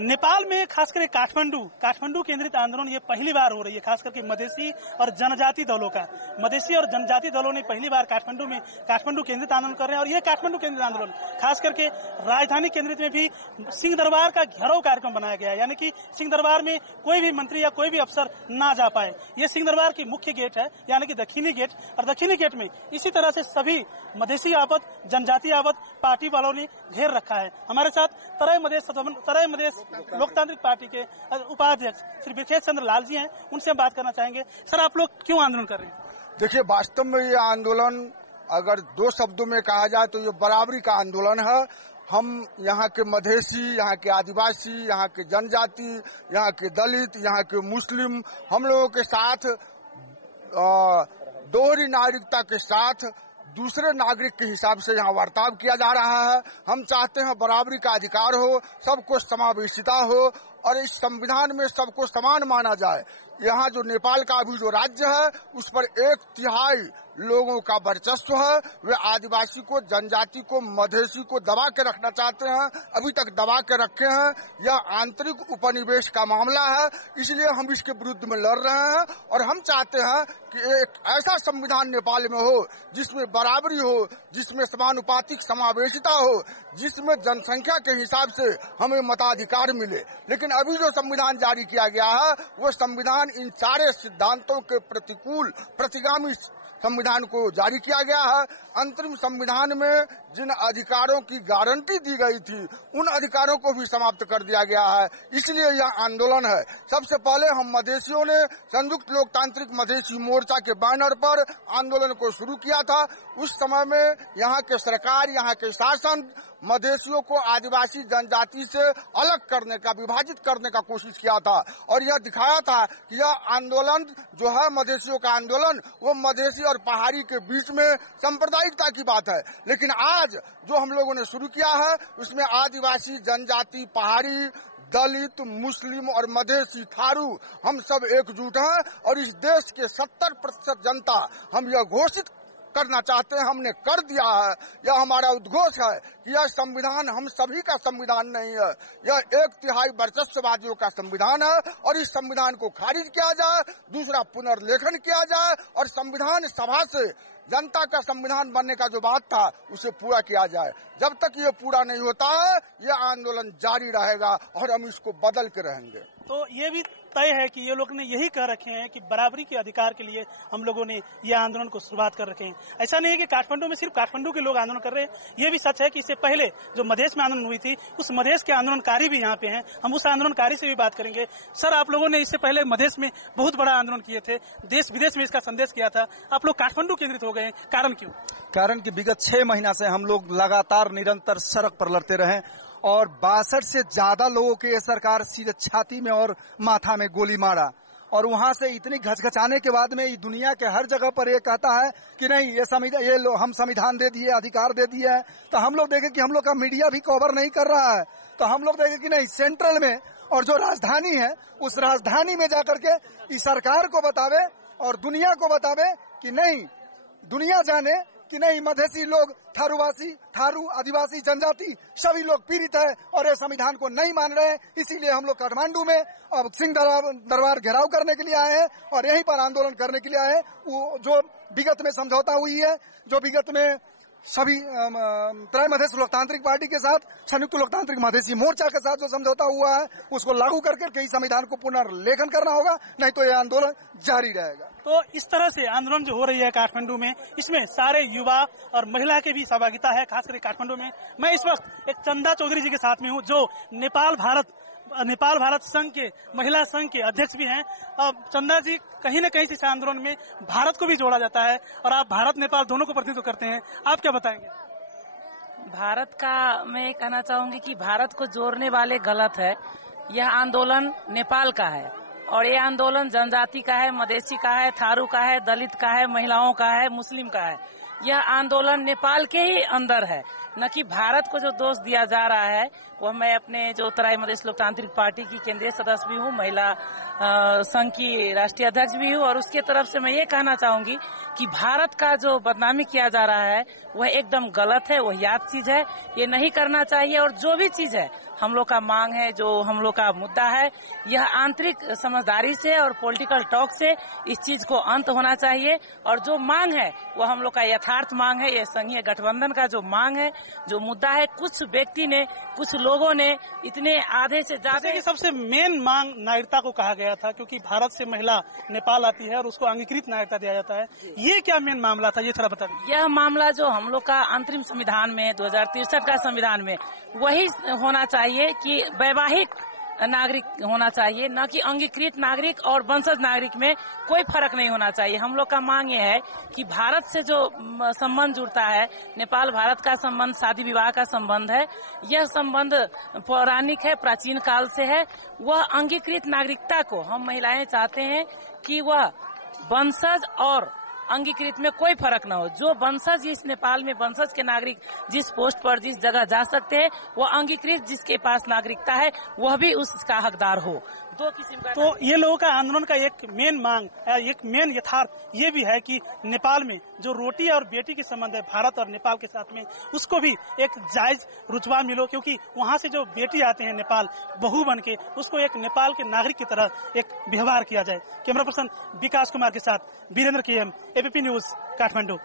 नेपाल में खासकर काठमांडू केंद्रित आंदोलन ये पहली बार हो रही है, खास करके मधेसी और जनजाति दलों का। मधेसी और जनजाति दलों ने पहली बार काठमांडू केंद्रित आंदोलन कर रहे हैं और ये काठमांडू केंद्रित आंदोलन खास करके राजधानी केंद्रित में भी सिंह दरबार का घेराव कार्यक्रम बनाया गया है, यानी कि सिंह दरबार में कोई भी मंत्री या कोई भी अफसर ना जा पाए। ये सिंह दरबार की मुख्य गेट है, यानी कि दक्षिणी गेट, और दक्षिणी गेट में इसी तरह से सभी मधेसी आवत, जनजाति आवत पार्टी वालों ने घेर रखा है। हमारे साथ तराई मधेश लोकतांत्रिक पार्टी के उपाध्यक्ष श्री विखेश चंद्र लाल जी हैं, उनसे हम बात करना चाहेंगे। सर, आप लोग क्यों आंदोलन कर रहे हैं? देखिए, वास्तव में ये आंदोलन अगर दो शब्दों में कहा जाए तो ये बराबरी का आंदोलन है। हम यहाँ के मधेसी, यहाँ के आदिवासी, यहाँ के जनजाति, यहाँ के दलित, यहाँ के मुस्लिम, हम लोगों के साथ दोहरी नागरिकता के साथ दूसरे नागरिक के हिसाब से यहाँ बर्ताव किया जा रहा है। हम चाहते हैं बराबरी का अधिकार हो, सबको समावेशिता हो और इस संविधान में सबको समान माना जाए। यहाँ जो नेपाल का अभी जो राज्य है उस पर 1/3 लोगों का वर्चस्व है। वे आदिवासी को, जनजाति को, मधेसी को दबा के रखना चाहते हैं, अभी तक दबा के रखे हैं। यह आंतरिक उपनिवेश का मामला है, इसलिए हम इसके विरुद्ध में लड़ रहे हैं और हम चाहते हैं कि एक ऐसा संविधान नेपाल में हो जिसमें बराबरी हो, जिसमें समानुपातिक समावेशिता हो, जिसमें जनसंख्या के हिसाब से हमें मताधिकार मिले। लेकिन अभी जो संविधान जारी किया गया है वो संविधान इन सारे सिद्धांतों के प्रतिकूल, प्रतिगामी संविधान को जारी किया गया है। अंतरिम संविधान में जिन अधिकारों की गारंटी दी गई थी उन अधिकारों को भी समाप्त कर दिया गया है, इसलिए यह आंदोलन है। सबसे पहले हम मधेसियों ने संयुक्त लोकतांत्रिक मधेसी मोर्चा के बैनर पर आंदोलन को शुरू किया था। उस समय में यहाँ के सरकार, यहाँ के शासन मधेसियों को आदिवासी जनजाति से अलग करने का, विभाजित करने का कोशिश किया था और यह दिखाया था कि यह आंदोलन जो है मधेसियों का आंदोलन, वो मधेसी और पहाड़ी के बीच में सांप्रदायिकता की बात है। लेकिन आज जो हम लोगों ने शुरू किया है उसमें आदिवासी, जनजाति, पहाड़ी, दलित, मुस्लिम और मधेसी, थारू हम सब एकजुट हैं और इस देश के 70% जनता हम यह घोषित करना चाहते हैं, हमने कर दिया है। यह हमारा उद्घोष है कि यह संविधान हम सभी का संविधान नहीं है, यह 1/3 वर्चस्ववादियों का संविधान है और इस संविधान को खारिज किया जाए, दूसरा पुनर्लेखन किया जाए और संविधान सभा से जनता का संविधान बनने का जो बात था उसे पूरा किया जाए। जब तक ये पूरा नहीं होता है यह आंदोलन जारी रहेगा और हम इसको बदल के रहेंगे। तो ये भी तय है कि ये लोग ने यही कह रखे हैं कि बराबरी के अधिकार के लिए हम लोगों ने ये आंदोलन को शुरुआत कर रखे हैं। ऐसा नहीं है कि काठमांडू में सिर्फ काठमांडू के लोग आंदोलन कर रहे हैं, ये भी सच है कि इससे पहले जो मधेश में आंदोलन हुई थी उस मधेश के आंदोलनकारी भी यहाँ पे हैं। हम उस आंदोलनकारी से भी बात करेंगे। सर, आप लोगों ने इससे पहले मधेश में बहुत बड़ा आंदोलन किए थे, देश विदेश में इसका संदेश किया था, आप लोग काठमांडू केंद्रित हो गए, कारण क्यों? कारण कि विगत 6 महीना से हम लोग लगातार निरंतर सड़क पर लड़ते रहे और 62 से ज्यादा लोगों के सरकार सीधे छाती में और माथा में गोली मारा और वहां से इतनी घचघचाने के बाद में दुनिया के हर जगह पर ये कहता है कि नहीं हम संविधान दे दिए, अधिकार दे दिए है। तो हम लोग देखें कि हम लोग का मीडिया भी कवर नहीं कर रहा है। तो हम लोग देखें कि नहीं, सेंट्रल में और जो राजधानी है उस राजधानी में जाकर के इस सरकार को बतावे और दुनिया को बतावे कि नहीं, दुनिया जाने कि नहीं मधेसी लोग, थारू, आदिवासी, जनजाति सभी लोग पीड़ित है और ये संविधान को नहीं मान रहे हैं। इसीलिए हम लोग काठमांडू में अब सिंह दरबार घेराव करने के लिए आए हैं और यहीं पर आंदोलन करने के लिए आए हैं। वो जो विगत में समझौता हुई है, जो विगत में सभी त्रय मधेश लोकतांत्रिक पार्टी के साथ, संयुक्त लोकतांत्रिक मधेसी मोर्चा के साथ जो समझौता हुआ है उसको लागू करके इस संविधान को पुनर्लेखन करना होगा, नहीं तो यह आंदोलन जारी रहेगा। तो इस तरह से आंदोलन जो हो रही है काठमांडू में, इसमें सारे युवा और महिला के भी सहभागिता है, खासकर काठमांडू में। मैं इस वक्त एक चंदा चौधरी जी के साथ में हूँ जो नेपाल भारत संघ के, महिला संघ के अध्यक्ष भी हैं। अब चंदा जी, कहीं न कहीं इस आंदोलन में भारत को भी जोड़ा जाता है और आप भारत नेपाल दोनों को प्रतिनिधित्व करते हैं, आप क्या बताएंगे? भारत का मैं कहना चाहूंगी कि भारत को जोड़ने वाले गलत है। यह आंदोलन नेपाल का है और ये आंदोलन जनजाति का है, मधेसी का है, थारू का है, दलित का है, महिलाओं का है, मुस्लिम का है। यह आंदोलन नेपाल के ही अंदर है, न कि भारत को जो दोष दिया जा रहा है। वह मैं अपने जो तराई मधेश लोकतांत्रिक पार्टी की केंद्रीय सदस्य भी हूँ, महिला संघ की राष्ट्रीय अध्यक्ष भी हूँ। और उसके तरफ से मैं ये कहना चाहूंगी कि भारत का जो बदनामी किया जा रहा है वह एकदम गलत है, वह याद चीज है, ये नहीं करना चाहिए। और जो भी चीज है हम लोग का मांग है, जो हम लोग का मुद्दा है, यह आंतरिक समझदारी से और पॉलिटिकल टॉक से इस चीज को अंत होना चाहिए। और जो मांग है वो हम लोग का यथार्थ मांग है, ये संघीय गठबंधन का जो मांग है, जो मुद्दा है, कुछ व्यक्ति ने, कुछ लोगों ने इतने आधे से ज्यादा की सबसे मेन मांग नागरिकता को कहा गया था, क्योंकि भारत से महिला नेपाल आती है और उसको अंगीकृत नागरिकता दिया जाता है। ये क्या मेन मामला था, ये थोड़ा बता दीजिए। यह मामला जो हम लोग का अंतरिम संविधान में 2063 का संविधान में वही होना चाहिए कि वैवाहिक नागरिक होना चाहिए, न कि अंगीकृत नागरिक और वंशज नागरिक में कोई फर्क नहीं होना चाहिए। हम लोग का मांग ये है कि भारत से जो संबंध जुड़ता है, नेपाल भारत का संबंध शादी विवाह का संबंध है, यह संबंध पौराणिक है, प्राचीन काल से है। वह अंगीकृत नागरिकता को हम महिलाएं चाहते हैं कि वह वंशज और अंगीकृत में कोई फर्क न हो। जो वंशज इस नेपाल में वंशज के नागरिक जिस पोस्ट पर जिस जगह जा सकते हैं, वो अंगीकृत जिसके पास नागरिकता है वह भी उसका हकदार हो। दो किस्म का तो ये लोगों का आंदोलन का एक मेन मांग, एक मेन यथार्थ ये भी है कि नेपाल में जो रोटी और बेटी के संबंध है भारत और नेपाल के साथ में, उसको भी एक जायज रुतबा मिलो, क्योंकि वहाँ से जो बेटी आते हैं नेपाल बहू बन के, उसको एक नेपाल के नागरिक की तरह एक व्यवहार किया जाए। कैमरा पर्सन विकास कुमार के साथ Virendra KM, ABP news, Kathmandu.